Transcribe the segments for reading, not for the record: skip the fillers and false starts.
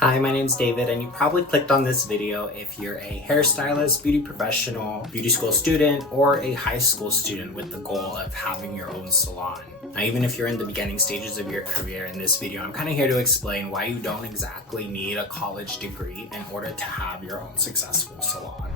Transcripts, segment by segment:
Hi, my name's David, and you probably clicked on this video if you're a hairstylist, beauty professional, beauty school student, or a high school student with the goal of having your own salon. Now, even if you're in the beginning stages of your career, in this video, I'm kind of here to explain why you don't exactly need a college degree in order to have your own successful salon.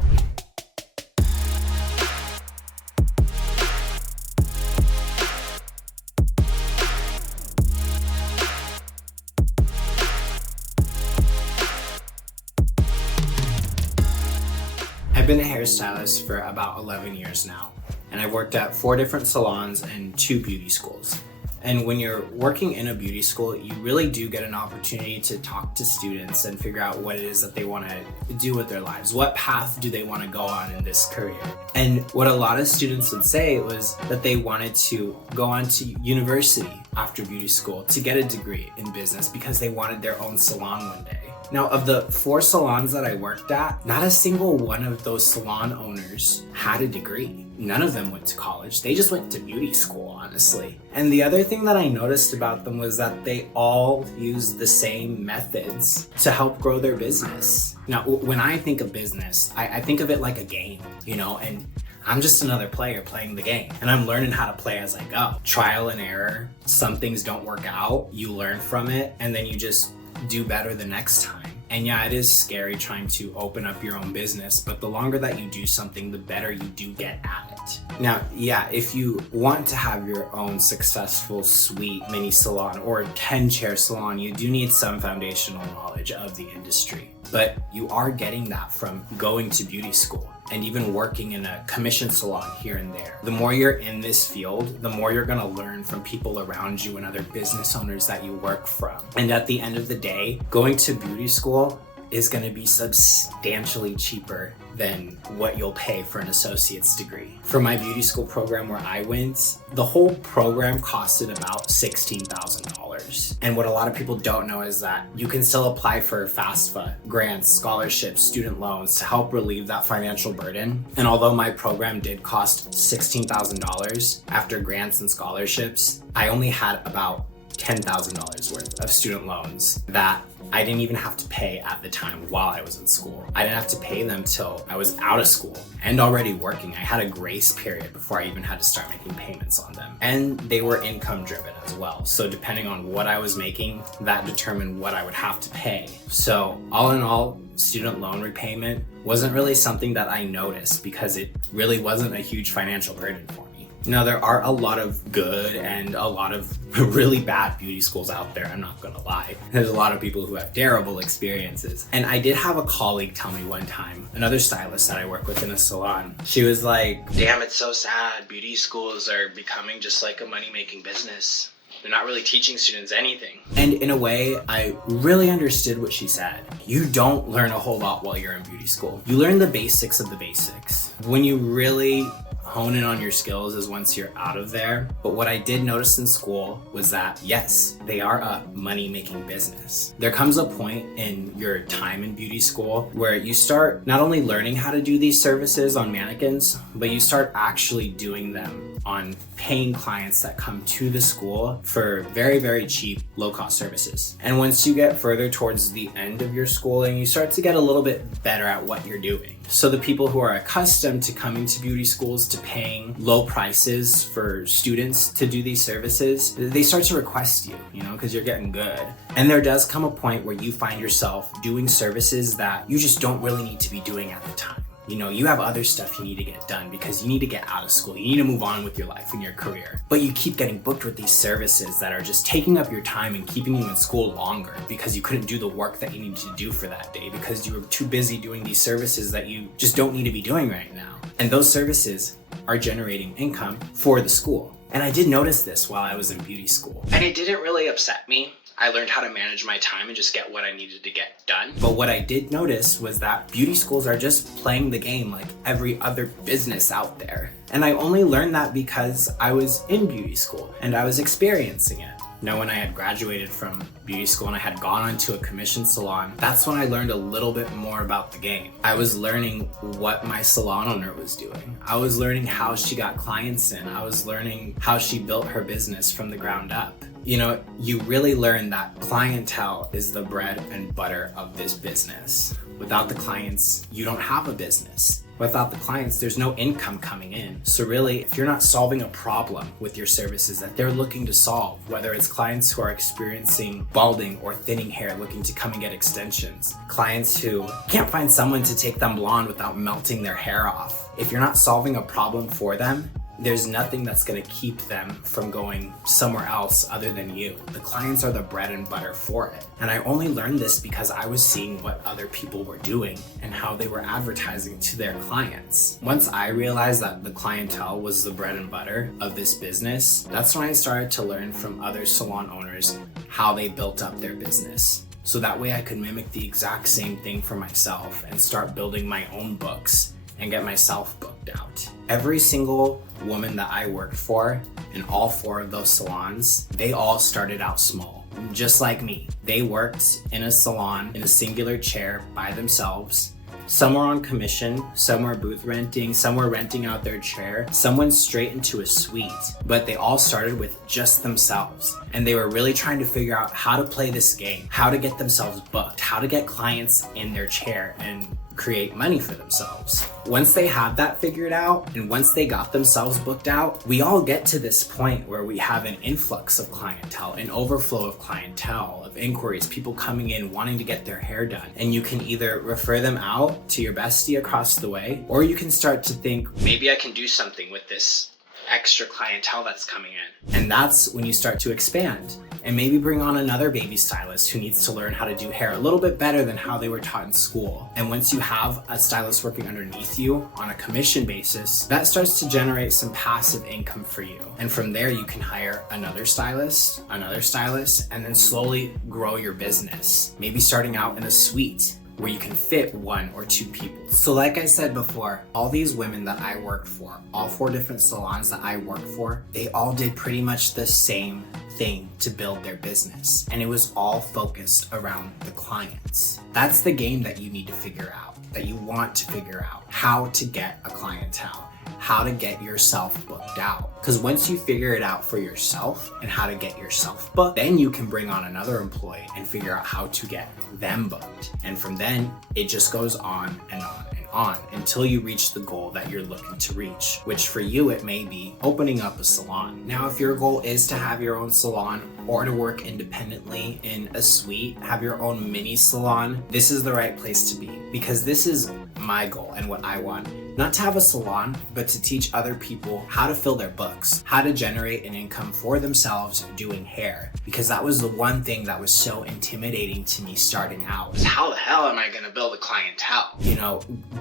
I've been a hairstylist for about 11 years now, and I've worked at 4 different salons and 2 beauty schools. And when you're working in a beauty school, you really do get an opportunity to talk to students and figure out what it is that they want to do with their lives. What path do they want to go on in this career? And what a lot of students would say was that they wanted to go on to university after beauty school to get a degree in business because they wanted their own salon one day. Now, of the 4 salons that I worked at, not a single one of those salon owners had a degree. None of them went to college. They just went to beauty school, honestly. And the other thing that I noticed about them was that they all used the same methods to help grow their business. Now, when I think of business, I think of it like a game, and I'm just another player playing the game, and I'm learning how to play as I go. Trial and error. Some things don't work out. You learn from it, and then you just do better the next time. And yeah, it is scary trying to open up your own business, but the longer that you do something, the better you do get at it. Now, yeah, if you want to have your own successful, sweet mini salon or 10-chair salon, you do need some foundational knowledge of the industry. But you are getting that from going to beauty school and even working in a commission salon here and there. The more you're in this field, the more you're gonna learn from people around you and other business owners that you work from. And at the end of the day, going to beauty school is gonna be substantially cheaper than what you'll pay for an associate's degree. For my beauty school program where I went, the whole program costed about $16,000. And what a lot of people don't know is that you can still apply for FAFSA, grants, scholarships, student loans to help relieve that financial burden. And although my program did cost $16,000 after grants and scholarships, I only had about $10,000 worth of student loans that I didn't even have to pay at the time while I was in school. I didn't have to pay them till I was out of school and already working. I had a grace period before I even had to start making payments on them. And they were income driven as well. So depending on what I was making, that determined what I would have to pay. So all in all, student loan repayment wasn't really something that I noticed because it really wasn't a huge financial burden for me. Now, there are a lot of good and a lot of really bad beauty schools out there, I'm not gonna lie. There's a lot of people who have terrible experiences. And I did have a colleague tell me one time, another stylist that I work with in a salon, she was like, "Damn, it's so sad. Beauty schools are becoming just like a money-making business. They're not really teaching students anything." And in a way, I really understood what she said. You don't learn a whole lot while you're in beauty school. You learn the basics of the basics. When you really hone in on your skills is once you're out of there. But what I did notice in school was that, yes, they are a money-making business. There comes a point in your time in beauty school where you start not only learning how to do these services on mannequins, but you start actually doing them on paying clients that come to the school for very, very cheap, low-cost services. And once you get further towards the end of your schooling, you start to get a little bit better at what you're doing. So the people who are accustomed to coming to beauty schools, to paying low prices for students to do these services, they start to request you, because you're getting good. And there does come a point where you find yourself doing services that you just don't really need to be doing at the time. You have other stuff you need to get done because you need to get out of school. You need to move on with your life and your career. But you keep getting booked with these services that are just taking up your time and keeping you in school longer because you couldn't do the work that you needed to do for that day because you were too busy doing these services that you just don't need to be doing right now. And those services are generating income for the school. And I did notice this while I was in beauty school. And it didn't really upset me. I learned how to manage my time and just get what I needed to get done. But what I did notice was that beauty schools are just playing the game like every other business out there. And I only learned that because I was in beauty school and I was experiencing it. Now, when I had graduated from beauty school and I had gone onto a commission salon, that's when I learned a little bit more about the game. I was learning what my salon owner was doing. I was learning how she got clients in. I was learning how she built her business from the ground up. You really learn that clientele is the bread and butter of this business. Without the clients, you don't have a business. Without the clients, there's no income coming in. So really, if you're not solving a problem with your services that they're looking to solve, whether it's clients who are experiencing balding or thinning hair looking to come and get extensions, clients who can't find someone to take them blonde without melting their hair off, if you're not solving a problem for them, there's nothing that's going to keep them from going somewhere else other than you. The clients are the bread and butter for it. And I only learned this because I was seeing what other people were doing and how they were advertising to their clients. Once I realized that the clientele was the bread and butter of this business, that's when I started to learn from other salon owners how they built up their business. So that way I could mimic the exact same thing for myself and start building my own books and get myself booked out. Every single woman that I worked for in all 4 of those salons, they all started out small, just like me. They worked in a salon in a singular chair by themselves. Some were on commission, some were booth renting, some were renting out their chair, some went straight into a suite, but they all started with just themselves. And they were really trying to figure out how to play this game, how to get themselves booked, how to get clients in their chair and create money for themselves. Once they had that figured out and once they got themselves booked out, we all get to this point where we have an influx of clientele, an overflow of clientele, of inquiries, people coming in wanting to get their hair done. And you can either refer them out to your bestie across the way, or you can start to think, maybe I can do something with this extra clientele that's coming in. And that's when you start to expand and maybe bring on another baby stylist who needs to learn how to do hair a little bit better than how they were taught in school. And once you have a stylist working underneath you on a commission basis, that starts to generate some passive income for you. And from there, you can hire another stylist, and then slowly grow your business. Maybe starting out in a suite where you can fit 1 or 2 people. So like I said before, all these women that I worked for, all 4 different salons that I worked for, they all did pretty much the same thing to build their business. And it was all focused around the clients. That's the game that you need to figure out, that you want to figure out, how to get a clientele, how to get yourself booked out. Because once you figure it out for yourself and how to get yourself booked, then you can bring on another employee and figure out how to get them booked. And from then, it just goes on and on and on until you reach the goal that you're looking to reach, which for you, it may be opening up a salon. Now, if your goal is to have your own salon or to work independently in a suite, have your own mini salon, this is the right place to be, because this is my goal and what I want. Not to have a salon, but to teach other people how to fill their books, how to generate an income for themselves doing hair. Because that was the one thing that was so intimidating to me starting out. How the hell am I gonna build a clientele?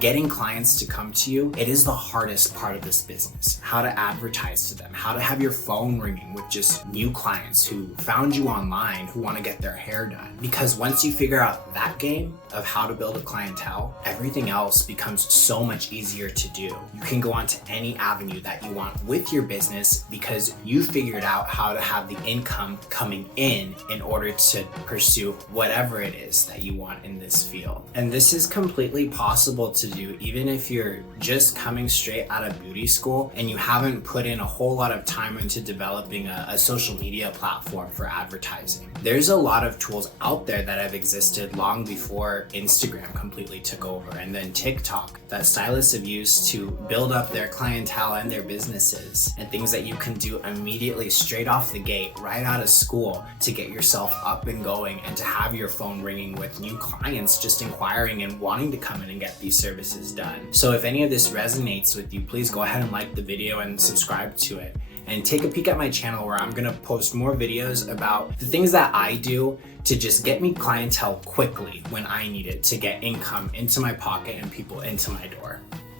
Getting clients to come to you, it is the hardest part of this business. How to advertise to them, how to have your phone ringing with just new clients who found you online, who wanna get their hair done. Because once you figure out that game of how to build a clientele, everything else becomes so much easier to do. You can go on to any avenue that you want with your business because you figured out how to have the income coming in order to pursue whatever it is that you want in this field. And this is completely possible to do even if you're just coming straight out of beauty school and you haven't put in a whole lot of time into developing a social media platform for advertising. There's a lot of tools out there that have existed long before Instagram completely took over, and then TikTok that stylists have used to build up their clientele and their businesses, and things that you can do immediately straight off the gate, right out of school, to get yourself up and going and to have your phone ringing with new clients just inquiring and wanting to come in and get these services done. So if any of this resonates with you, please go ahead and like the video and subscribe to it. And take a peek at my channel where I'm gonna post more videos about the things that I do to just get me clientele quickly when I need it to get income into my pocket and people into my door.